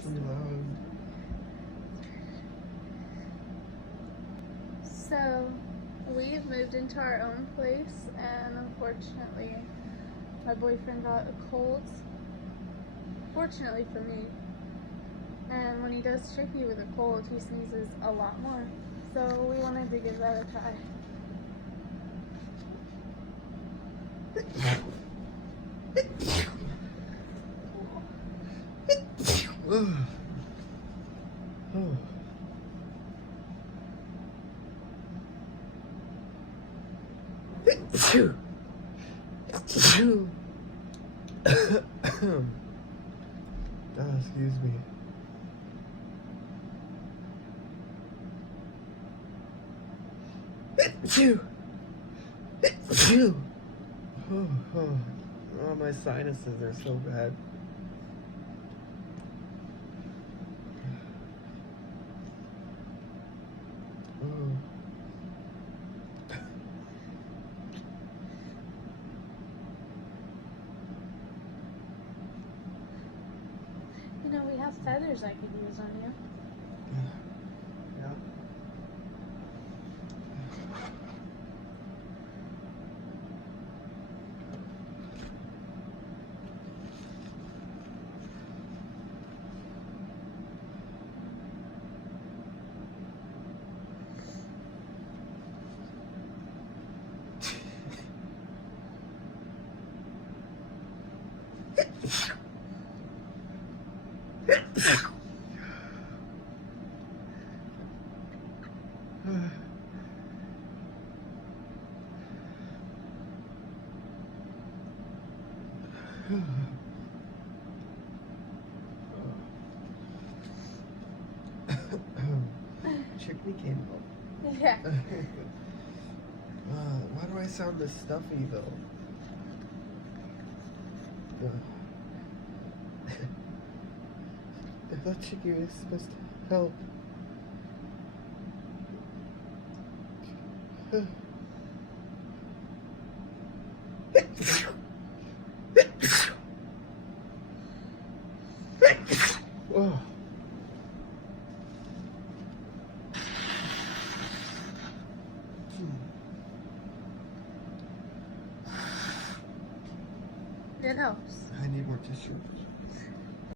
It's really loud. So, we've moved into our own place, and unfortunately, my boyfriend got a cold. Fortunately for me. And when he does tricky with a cold, he sneezes a lot more. So, we wanted to give that a try. Excuse me. Oh, my sinuses are so bad. You know, we have feathers I could use on you. Yeah. Chickpea candle. Yeah. Why do I sound this stuffy though? I thought Chicky was supposed to help. Oh. It helps. I need more tissue.